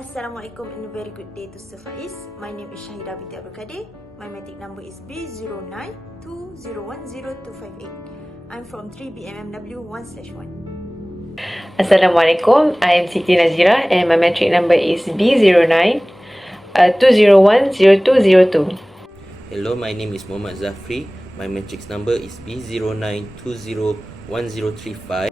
Assalamualaikum and a very good day to Safais. My name is Shahida binti Abdul Kadir. My matric number is B0920102558. I'm from 3BMMW 1/1. Assalamualaikum, I am Siti Nazira and my matric number is B09 2010202. Hello, my name is Muhammad Zafri. My matrix number is B09201035.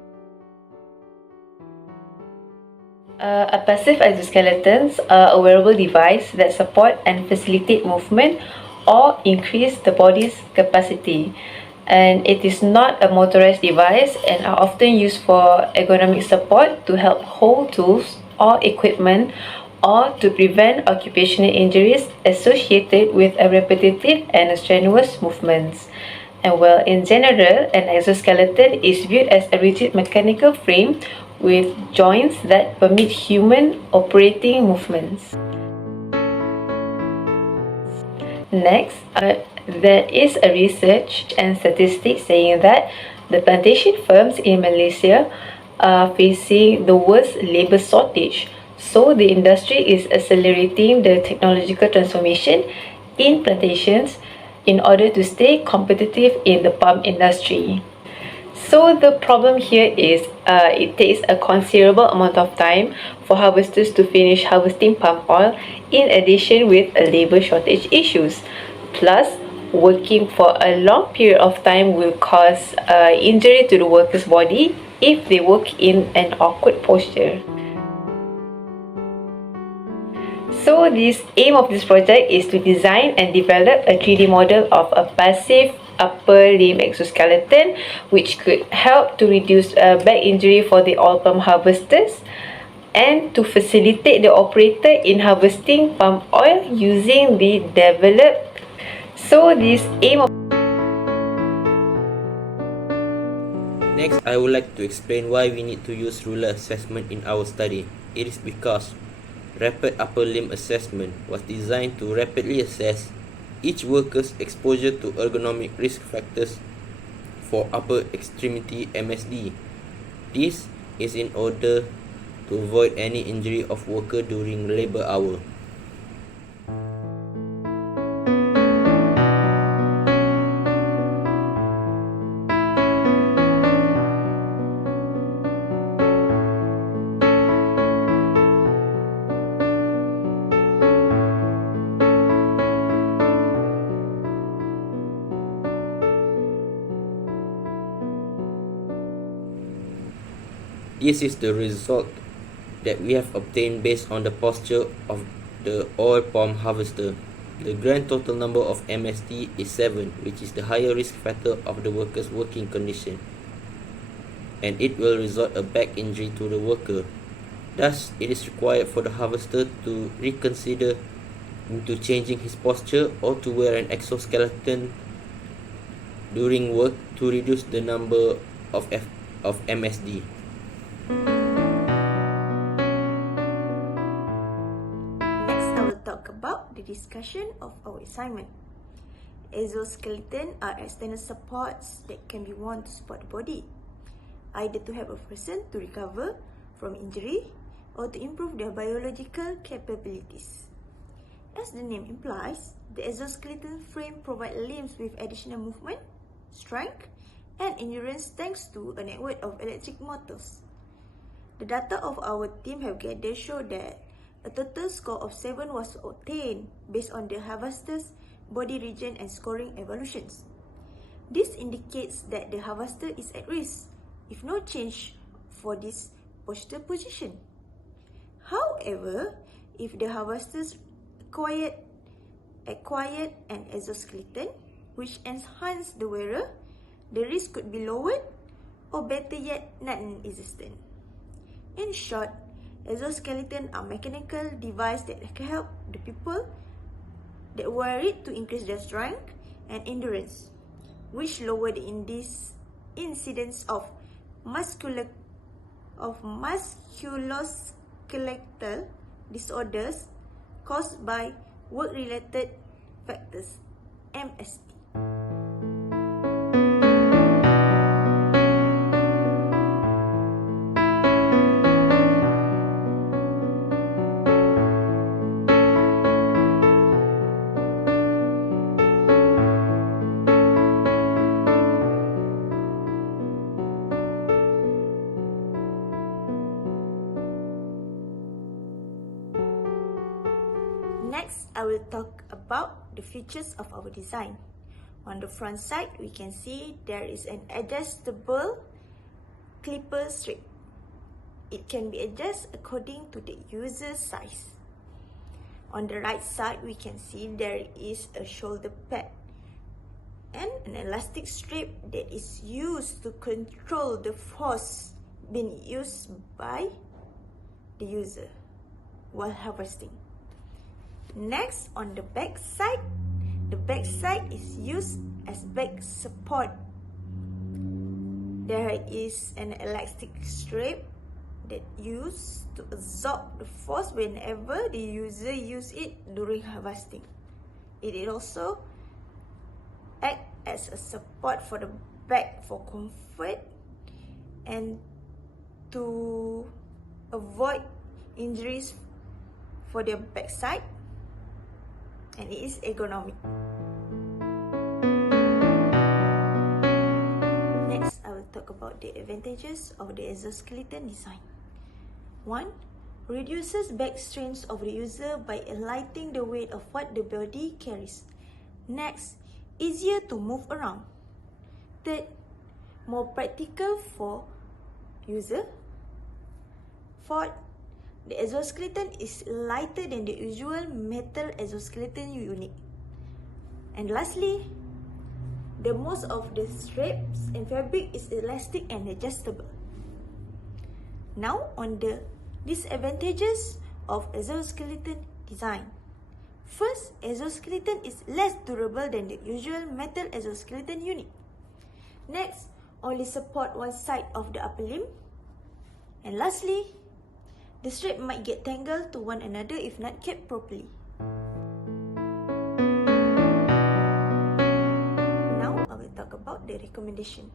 A passive exoskeletons are a wearable device that support and facilitate movement or increase the body's capacity. And it is not a motorized device and are often used for ergonomic support to help hold tools or equipment or to prevent occupational injuries associated with a repetitive and strenuous movements. And well, in general, an exoskeleton is viewed as a rigid mechanical frame with joints that permit human operating movements. Next, there is a research and statistics saying that the plantation firms in Malaysia are facing the worst labor shortage. So the industry is accelerating the technological transformation in plantations in order to stay competitive in the palm industry. So the problem here is it takes a considerable amount of time for harvesters to finish harvesting palm oil in addition with labor shortage issues. Plus, working for a long period of time will cause injury to the worker's body if they work in an awkward posture. So this aim of this project is to design and develop a 3D model of a passive upper limb exoskeleton which could help to reduce back injury for the oil palm harvesters and to facilitate the operator in harvesting palm oil using the developed. So this aim of Next, I would like to explain why we need to use ruler assessment in our study. It is because rapid upper limb assessment was designed to rapidly assess each worker's exposure to ergonomic risk factors for upper extremity MSD. This is in order to avoid any injury of worker during labor hour. This is the result that we have obtained based on the posture of the oil palm harvester. The grand total number of MSD is 7, which is the higher risk factor of the worker's working condition, and it will result a back injury to the worker. Thus, it is required for the harvester to reconsider into changing his posture or to wear an exoskeleton during work to reduce the number of MSD. Next, I will talk about the discussion of our assignment. Exoskeleton are external supports that can be worn to support the body, either to help a person to recover from injury or to improve their biological capabilities. As the name implies, the exoskeleton frame provides limbs with additional movement, strength, and endurance thanks to a network of electric motors. The data of our team have gathered show that a total score of 7 was obtained based on the harvester's body region and scoring evolutions. This indicates that the harvester is at risk if no change for this posture position. However, if the harvesters acquired an exoskeleton which enhanced the wearer, the risk could be lowered or better yet non-existent. In short, exoskeleton are mechanical devices that can help the people that wear it to increase their strength and endurance, which lower the incidence of musculoskeletal disorders caused by work-related factors, MSD. I will talk about the features of our design. On the front side, we can see there is an adjustable clipper strip. It can be adjusted according to the user size. On the right side, we can see there is a shoulder pad and an elastic strip that is used to control the force being used by the user while harvesting. Next, on the back side is used as back support. There is an elastic strip that used to absorb the force whenever the user use it during harvesting. It also acts as a support for the back for comfort and to avoid injuries for their backside, and it is ergonomic. Next, I will talk about the advantages of the exoskeleton design. 1. Reduces back strains of the user by lightening the weight of what the body carries. Next, easier to move around. Third, more practical for user. Fourth, the exoskeleton is lighter than the usual metal exoskeleton unit. And lastly, the most of the strips and fabric is elastic and adjustable. Now on the disadvantages of exoskeleton design. First, exoskeleton is less durable than the usual metal exoskeleton unit. Next, only support one side of the upper limb. And lastly, the strap might get tangled to one another if not kept properly. Now, I will talk about the recommendation.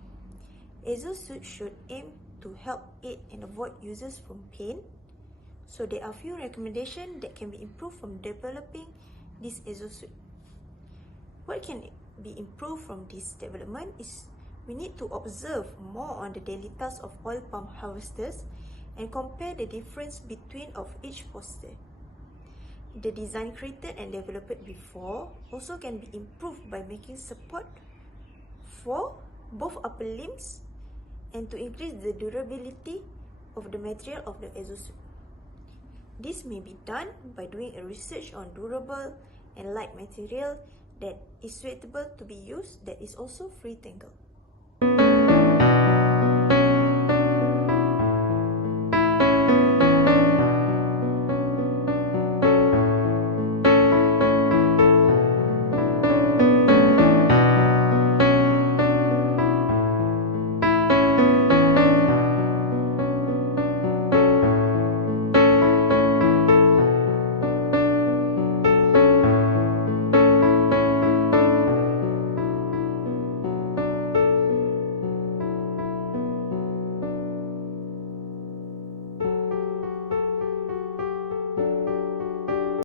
Exosuit should aim to help aid and avoid users from pain. So there are few recommendations that can be improved from developing this exosuit. What can be improved from this development is we need to observe more on the daily tasks of oil palm harvesters and compare the difference between of each poster. The design created and developed before also can be improved by making support for both upper limbs and to increase the durability of the material of the exosuit. This may be done by doing a research on durable and light material that is suitable to be used that is also free tangle.